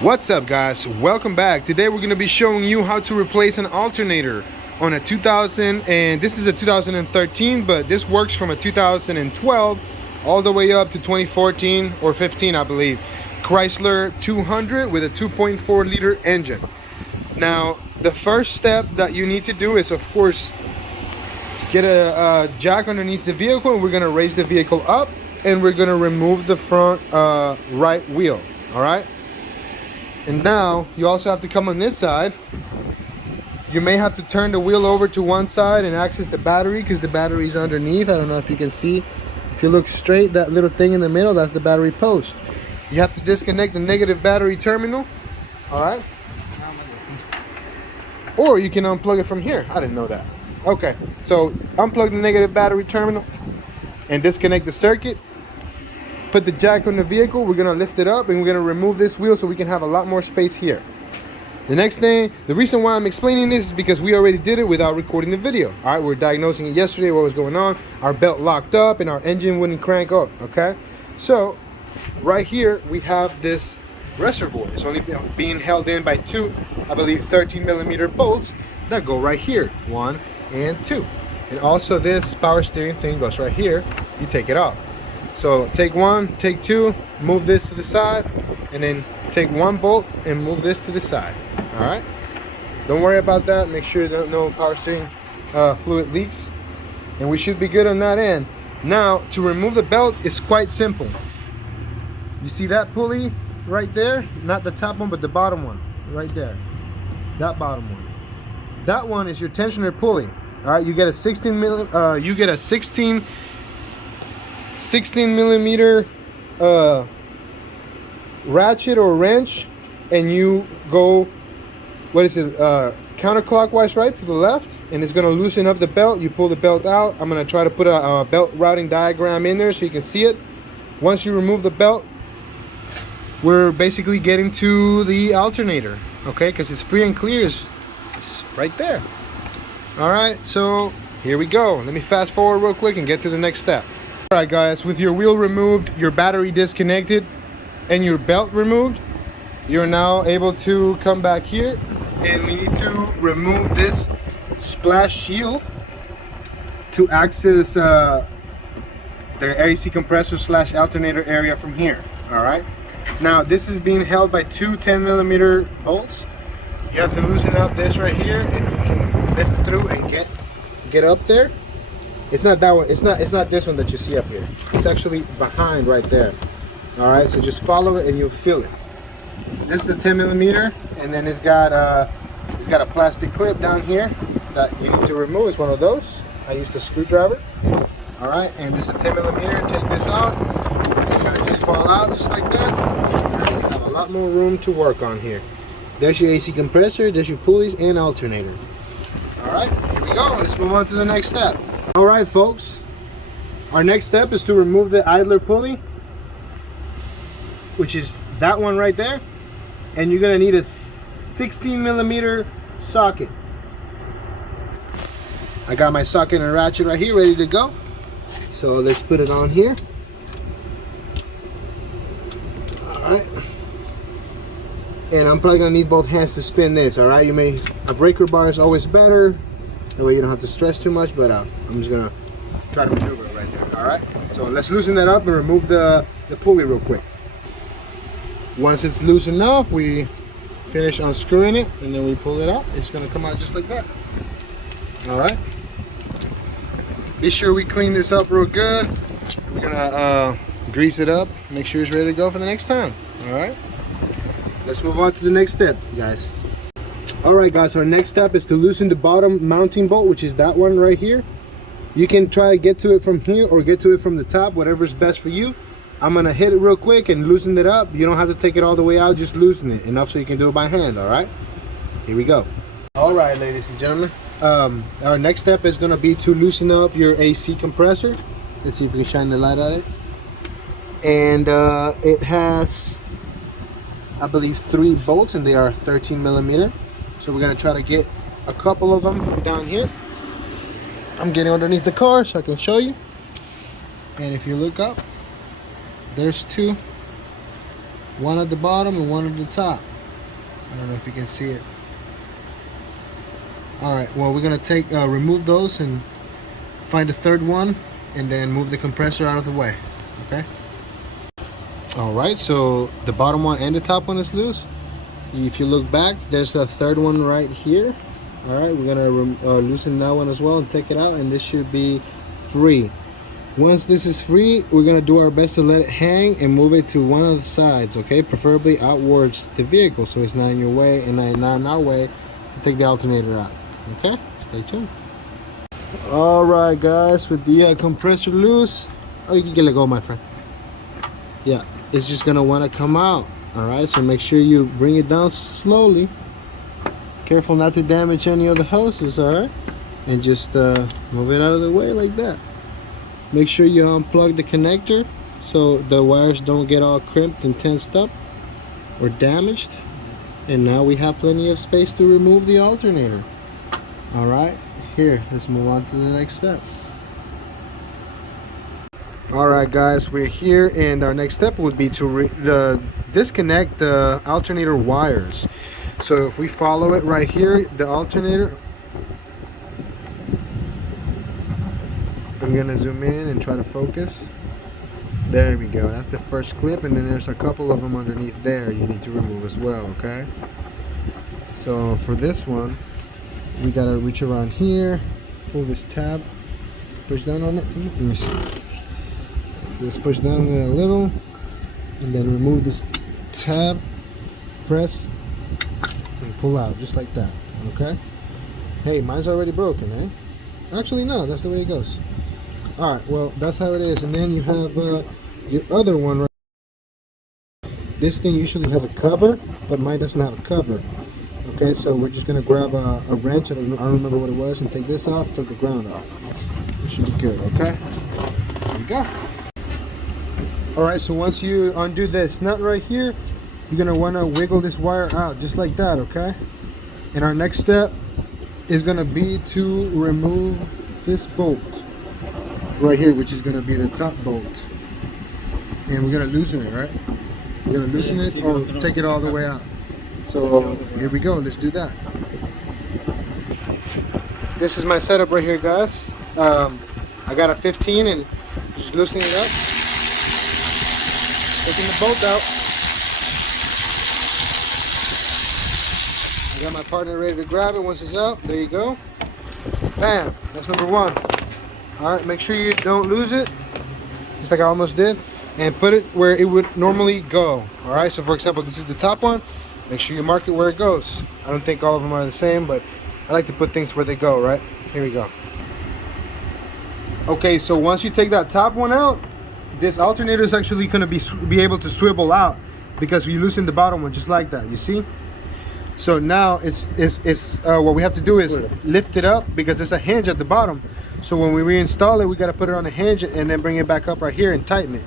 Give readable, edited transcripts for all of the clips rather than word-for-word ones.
What's up, guys? Welcome back. Today we're going to be showing you how to replace an alternator on a 2000, and this is a 2013, but this works from a 2012 all the way up to 2014 or 15, I believe, Chrysler 200 with a 2.4 liter engine. Now the first step that you need to do is, of course, get a jack underneath the vehicle, and we're going to raise the vehicle up, and we're going to remove the front right wheel. All right. And now you also have to come on this side. You may have to turn the wheel over to one side and access the battery, because the battery is underneath. I don't know if you can see. If you look straight, that little thing in the middle, that's the battery post. You have to disconnect the negative battery terminal. All right. Or you can unplug it from here. I didn't know that. Okay, so unplug the negative battery terminal and disconnect the circuit. Put the jack on the vehicle. We're gonna lift it up and we're gonna remove this wheel so we can have a lot more space here. The next thing, the reason why I'm explaining this is because we already did it without recording the video. All right, we're diagnosing it yesterday, what was going on. Our belt locked up and our engine wouldn't crank up, okay? So right here, we have this reservoir. It's only being held in by two, I believe, 13mm bolts that go right here, 1 and 2. And also this power steering thing goes right here. You take it off. So take one, take two, move this to the side, and then take one bolt and move this to the side. All right. Don't worry about that. Make sure that no power steering fluid leaks, and we should be good on that end. Now to remove the belt is quite simple. You see that pulley right there? Not the top one, but the bottom one right there. That bottom one. That one is your tensioner pulley. All right. You get a 16mm ratchet or wrench, and you go, what is it, counterclockwise, right, to the left, and it's going to loosen up the belt. You pull the belt out. I'm going to try to put a belt routing diagram in there so you can see it. Once you remove the belt, we're basically getting to the alternator, okay, because it's free and clear. It's right there. All right, so here we go. Let me fast forward real quick and get to the next step. All right, guys, with your wheel removed, your battery disconnected, and your belt removed, you're now able to come back here, and we need to remove this splash shield to access the AC compressor / alternator area from here. All right. Now this is being held by two 10mm bolts. You have to loosen up this right here, and you can lift through and get up there. It's not that one. It's not this one that you see up here. It's actually behind right there. All right, so just follow it and you'll feel it. This is a 10mm, and then it's got a plastic clip down here that you need to remove. It's one of those. I used a screwdriver. All right, and this is a 10mm. Take this out. It's gonna just fall out just like that. Now you have a lot more room to work on here. There's your AC compressor. There's your pulleys and alternator. All right, here we go. Let's move on to the next step. All right, folks, our next step is to remove the idler pulley, which is that one right there, and you're gonna need a 16mm socket. I got my socket and ratchet right here ready to go, so let's put it on here. All right, and I'm probably gonna need both hands to spin this. All right, a breaker bar is always better. That way you don't have to stress too much, but I'm just gonna try to maneuver it right there. All right, so let's loosen that up and remove the pulley real quick. Once it's loose enough, we finish unscrewing it, and then we pull it out. It's gonna come out just like that. All right, be sure we clean this up real good. We're gonna grease it up, make sure it's ready to go for the next time. All right, let's move on to the next step, guys. All right, guys, our next step is to loosen the bottom mounting bolt, which is that one right here. You can try to get to it from here or get to it from the top, whatever's best for you. I'm gonna hit it real quick and loosen it up. You don't have to take it all the way out, just loosen it enough so you can do it by hand. All right, here we go. All right, ladies and gentlemen, our next step is gonna be to loosen up your AC compressor. Let's see if we can shine the light on it. And it has, I believe, 3 bolts, and they are 13mm. So we're gonna try to get a couple of them from down here. I'm getting underneath the car so I can show you. And if you look up, there's 2 One at the bottom and one at the top. I don't know if you can see it. Alright, well we're gonna take remove those and find a third one and then move the compressor out of the way. Okay? Alright, so the bottom one and the top one is loose. If you look back, there's a third one right here. Alright, we're gonna loosen that one as well and take it out, and this should be free. Once this is free, we're gonna do our best to let it hang and move it to one of the sides, okay? Preferably outwards the vehicle so it's not in your way and not in our way to take the alternator out. Okay, stay tuned. All right, guys, with the compressor loose, oh, you can let go, my friend. Yeah, it's just gonna want to come out. All right, so make sure you bring it down slowly. Careful not to damage any of the hoses. All right, and just move it out of the way like that. Make sure you unplug the connector so the wires don't get all crimped and tensed up or damaged. And now we have plenty of space to remove the alternator. All right, here, let's move on to the next step. All right, guys, we're here, and our next step would be to disconnect the alternator wires. So if we follow it right here, the alternator, I'm gonna zoom in and try to focus. There we go, that's the first clip, and then there's a couple of them underneath there you need to remove as well, okay? So for this one, we gotta reach around here, pull this tab, push down on it. Let me see. Just push down on it a little, and then remove this tab, press, and pull out just like that. Okay? Hey, mine's already broken, eh? Actually, no, that's the way it goes. All right, well, that's how it is. And then you have your other one right. This thing usually has a cover, but mine doesn't have a cover. Okay, so we're just gonna grab a wrench, I don't remember what it was, and take this off, take the ground off. It should be good, okay? There we go. Alright, so once you undo this nut right here, you're gonna wanna wiggle this wire out, just like that, okay? And our next step is gonna be to remove this bolt right here, which is gonna be the top bolt. And we're gonna loosen it, right? We're gonna loosen it or take it all the way out. So here we go, let's do that. This is my setup right here, guys. I got a 15 and just loosening it up. Taking the bolt out. I got my partner ready to grab it once it's out. There you go. Bam, that's number one. All right, make sure you don't lose it, just like I almost did, and put it where it would normally go. All right, so for example, this is the top one. Make sure you mark it where it goes. I don't think all of them are the same, but I like to put things where they go, right? Here we go. Okay, so once you take that top one out, this alternator is actually going to be able to swivel out because we loosen the bottom one just like that, you see? So now it's what we have to do is lift it up because there's a hinge at the bottom. So when we reinstall it, we got to put it on a hinge and then bring it back up right here and tighten it.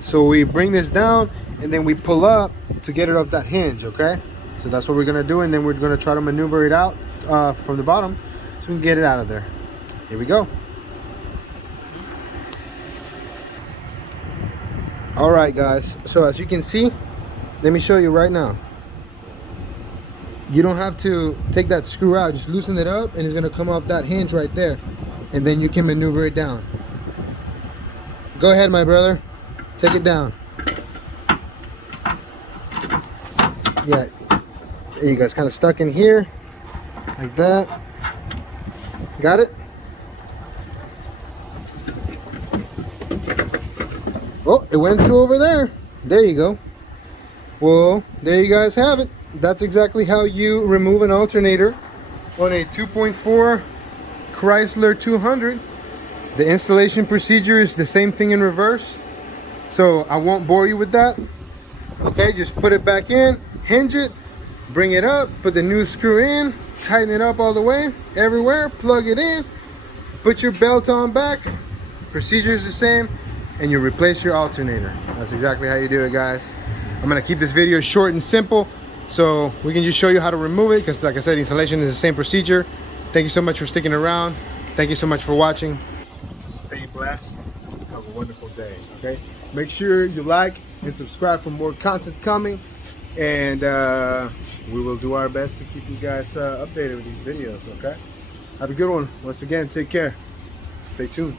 So we bring this down and then we pull up to get it off that hinge, okay? So that's what we're gonna do, and then we're gonna try to maneuver it out from the bottom so we can get it out of there. Here we go. All right, guys, so as you can see, let me show you right now. You don't have to take that screw out, just loosen it up and it's gonna come off that hinge right there, and then you can maneuver it down. Go ahead, my brother, take it down. Yeah, there you go. It's kind of stuck in here like that. Got it? Oh, it went through over there. There you go. Well, there you guys have it. That's exactly how you remove an alternator on a 2.4 Chrysler 200. The installation procedure is the same thing in reverse, so I won't bore you with that. Okay, just put it back in, hinge it, bring it up, put the new screw in, tighten it up all the way, everywhere, plug it in, put your belt on back. Procedure is the same, and you replace your alternator. That's exactly how you do it, guys. I'm gonna keep this video short and simple so we can just show you how to remove it, because like I said, the installation is the same procedure. Thank you so much for sticking around. Thank you so much for watching. Stay blessed. Have a wonderful day, okay? Make sure you like, and subscribe for more content coming. And we will do our best to keep you guys updated with these videos, okay? Have a good one. Once again, take care. Stay tuned.